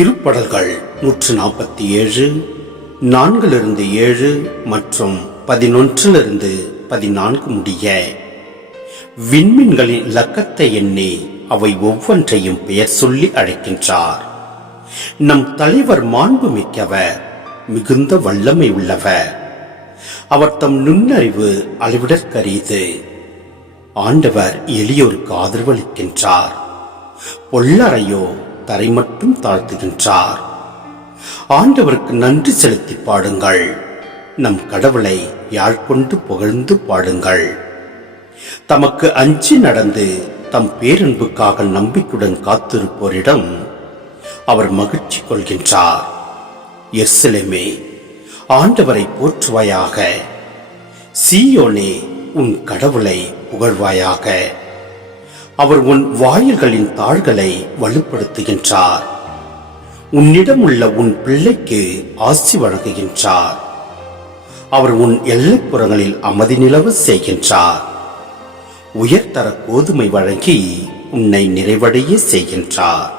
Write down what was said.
திருப்படல்கள் நூற்று நாற்பத்தி ஏழு நான்கிலிருந்து ஏழு மற்றும் பதினொன்றிலிருந்து பதினான்கு முடிய. விண்மீன்களின் இலக்கத்தை எண்ணி அவை ஒவ்வொன்றையும் பெயர் சொல்லி அழைக்கின்றார். நம் தலைவர் மாண்பு மிக்கவர் மிகுந்த வல்லமை உள்ளவர். அவர் தம் நுண்ணறிவு அளவிடற்கரியது ஆண்டவர் எளியோருக்கு ஆதரவளிக்கின்றார். பொல்லறையோ தரை மட்டும் தாழ்த்துகின்றார். ஆண்டவருக்கு நன்றி செலுத்தி பாடுங்கள். நம் கடவுளை யாழ் கொண்டு புகழ்ந்து பாடுங்கள். தமக்கு அஞ்சி நடந்து தம் பேரன்புக்காக நம்பிக்கையுடன் காத்திருப்போரிடம் அவர் மகிழ்ச்சி கொள்கின்றார். எர்சிலமே ஆண்டவரை போற்றுவாயாக. சீயோனே உன் கடவுளை புகழ்வாயாக. அவர் உன் வாயில்களின் தாள்களை வலுப்படுத்துகின்றார். உன்னிடம் உள்ள உன் பிள்ளைக்கு ஆசி வழங்குகின்றார். அவர் உன் எல்லைப்புறங்களில் அமைதி நிலவ செய்கின்றார். உயர்தர கோதுமை வழங்கி உன்னை நிறைவடைய செய்கின்றார்.